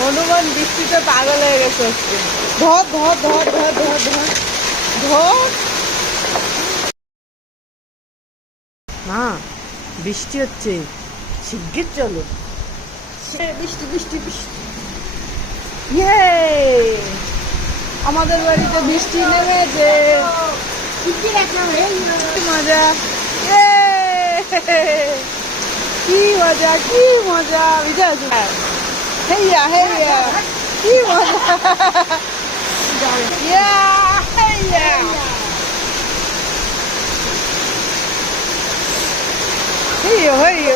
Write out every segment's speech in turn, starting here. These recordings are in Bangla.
হনুমান বৃষ্টিতে পাগল হয়ে গেছে ধর ধর ধর ধর ধর ধর ধর। মা, বৃষ্টি হচ্ছে। শিগগির চলো। বৃষ্টি বৃষ্টি বৃষ্টি। ইয়ে আমাদের বাড়িতে বৃষ্টি নেমেছে। কি মজা। কি মজা কি মজা। বিজয় আছে হেইয়া হেইয়া কি মজা ইয়া হেইয়া হেইয়া হেইয়া হেইয়া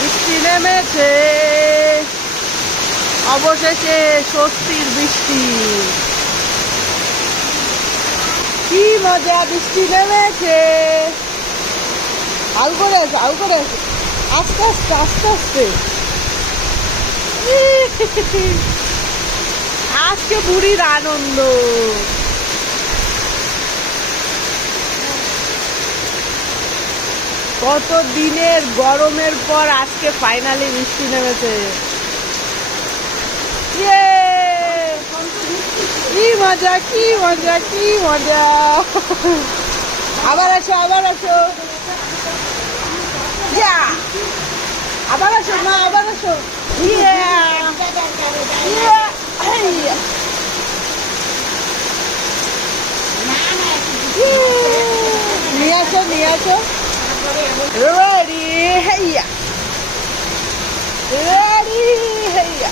বৃষ্টি নেমেছে। অবশেষে স্বস্তির বৃষ্টি। কি মজা, বৃষ্টি নেমেছে। আউ করে আছে আউ করে আছে। আস্তে আস্তে আস্তে আস্তে। আজকে বুড়ির আনন্দ কত দিনের গরমের পর আজকে ফাইনালি বৃষ্টি নেমেছে! কি মজা কি মজা কি মজা আবার আসো আবার আসো আবার আসো, মা, আবার আসো! ইয়া! হেইয়া! ইয়ে! নিয়ে আসো রেডি হেইয়া রেডি হেইয়া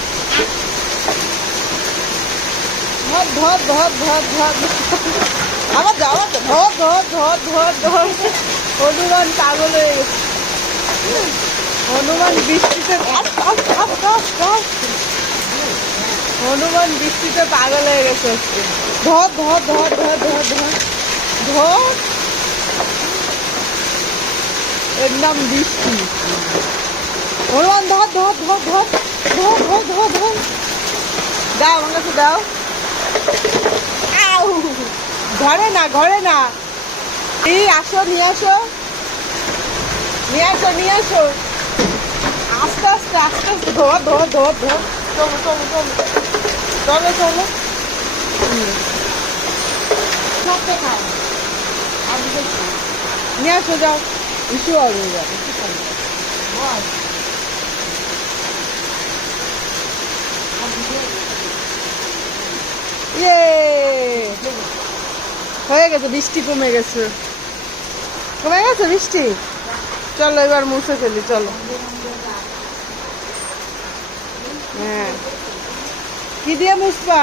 ধর ধর ধর ধর ধর আবার যাওয়া তো ধর ধর ধর ধর ধর হনুমান পাগল হয়ে গেছে হনুমান বৃষ্টিতে। হনুমান বৃষ্টিতে পাগল হয়ে গেছে ধর ধর ধর ধর ধর ধর ধর এর নাম বৃষ্টি। হনুমান ধর ধর ধর ধর ধর ধর ধর ধর। দাও আমার কাছে দাও। আউ। ঘরে না ঘরে না। এই, আসো, নিয়ে আসো। নিয়ে আসো নিয়ে আসো। আস্তে আস্তে আস্তে আস্তে, ধর ধর ধর ধর। চলো চলো চলো। চলো চলো। হুম। নিয়ে আসো, যাও। 石はあるんだ。石かな。まあ。イエーイ হয়ে গেছে বৃষ্টি কমে গেছে কমে গেছে বৃষ্টি চলো এবার মুছে ফেলি চলো হ্যাঁ কি দিয়ে মুছবা